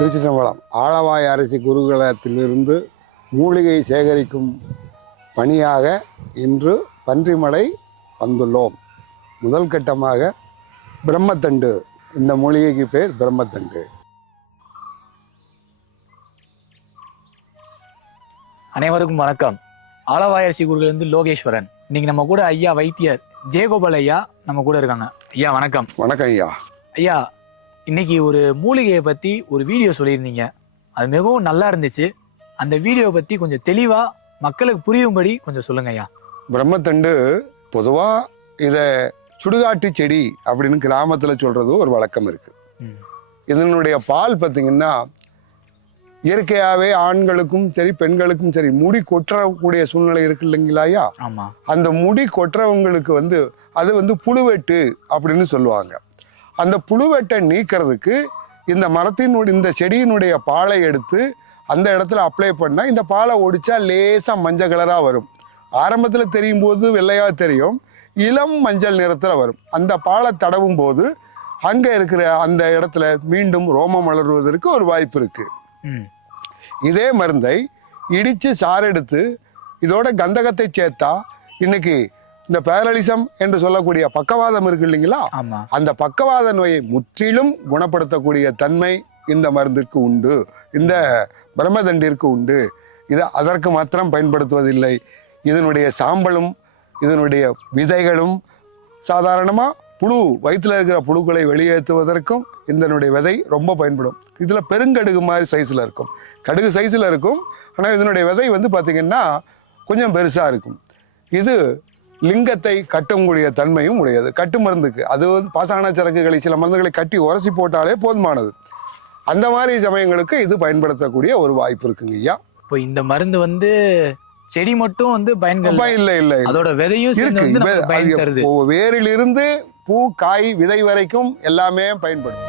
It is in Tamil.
திருச்சிற்றம்பலம் ஆலவாய் அரசி குருகுலத்திலிருந்து மூலிகை சேகரிக்கும் பணியாக இன்று பன்றிமலை வந்துள்ளோம். முதல் கட்டமாக பிரம்மத்தண்டு, இந்த மூலிகைக்கு பேர் பிரம்மத்தண்டு. அனைவருக்கும் வணக்கம். ஆலவாய் அரசி குருகுலிருந்து லோகேஸ்வரன். இன்னைக்கு நம்ம கூட ஐயா வைத்தியர் ஜெயகோபால் ஐயா நம்ம கூட இருக்காங்க. ஐயா வணக்கம். வணக்கம் ஐயா. ஐயா, இன்னைக்கு ஒரு மூலிகையை பத்தி ஒரு வீடியோ சொல்லியிருந்தீங்க. அது மிகவும் நல்லா இருந்துச்சு. அந்த வீடியோவை பத்தி கொஞ்சம் தெளிவா மக்களுக்கு புரியும்படி கொஞ்சம் சொல்லுங்க ஐயா. பிரம்மத்தண்டு பொதுவா இத சுடுகாட்டு செடி அப்படின்னு கிராமத்துல சொல்றது ஒரு வழக்கம் இருக்கு. இதனுடைய பால் பார்த்தீங்கன்னா இயற்கையாவே ஆண்களுக்கும் சரி பெண்களுக்கும் சரி முடி கொற்றக்கூடிய சூழ்நிலை இருக்கு இல்லைங்களா ஐயா? ஆமா. அந்த முடி கொற்றவங்களுக்கு அது புழுவெட்டு அப்படின்னு சொல்லுவாங்க. அந்த புழுவெட்டை நீக்கிறதுக்கு இந்த இந்த செடியினுடைய பாலை எடுத்து அந்த இடத்துல அப்ளை பண்ணா இந்த பாலை ஒடிச்சா லேசா மஞ்சள் கலரா வரும். ஆரம்பத்துல தெரியும் போது வெள்ளையா தெரியும், இளம் மஞ்சள் நிறத்துல வரும். அந்த பாலை தடவும் போது அங்க இருக்கிற அந்த இடத்துல மீண்டும் ரோமம் வளருவதற்கு ஒரு வாய்ப்பு இருக்கு. இதே மருந்தை இடிச்சு சாரெடுத்து இதோட கந்தகத்தை சேர்த்தா இன்னைக்கு இந்த பேரலிசம் என்று சொல்லக்கூடிய பக்கவாதம் இருக்கு இல்லைங்களா? அந்த பக்கவாத நோயை முற்றிலும் குணப்படுத்தக்கூடிய தன்மை இந்த மருந்திற்கு உண்டு, இந்த பிரம்மதண்டிற்கு உண்டு. இது அதற்கு மாத்திரம் பயன்படுத்துவதில்லை. இதனுடைய சாம்பலும் இதனுடைய விதைகளும் சாதாரணமா புழு வயிற்றுல இருக்கிற புழுக்களை வெளியேற்றுவதற்கும் இதனுடைய விதை ரொம்ப பயன்படும். இதுல பெருங்கடுகு மாதிரி சைஸ்ல இருக்கும், கடுகு சைஸ்ல இருக்கும். ஆனா இதனுடைய விதை பாத்தீங்கன்னா கொஞ்சம் பெருசா இருக்கும். இது லிங்கத்தை கட்டக்கூடிய தன்மையும் உடையது. கட்டு மருந்துக்கு அது பாசான சரக்குகளை சில மருந்துகளை கட்டி உரசி போட்டாலே போதுமானது. அந்த மாதிரி சமயங்களுக்கு இது பயன்படுத்தக்கூடிய ஒரு வாய்ப்பு இருக்குங்க ஐயா. இப்போ இந்த மருந்து செடி மட்டும் பயன்கள் இல்ல அதோட விதையும் வேரிலிருந்து பூ காய் விதை வரைக்கும் எல்லாமே பயன்படும்.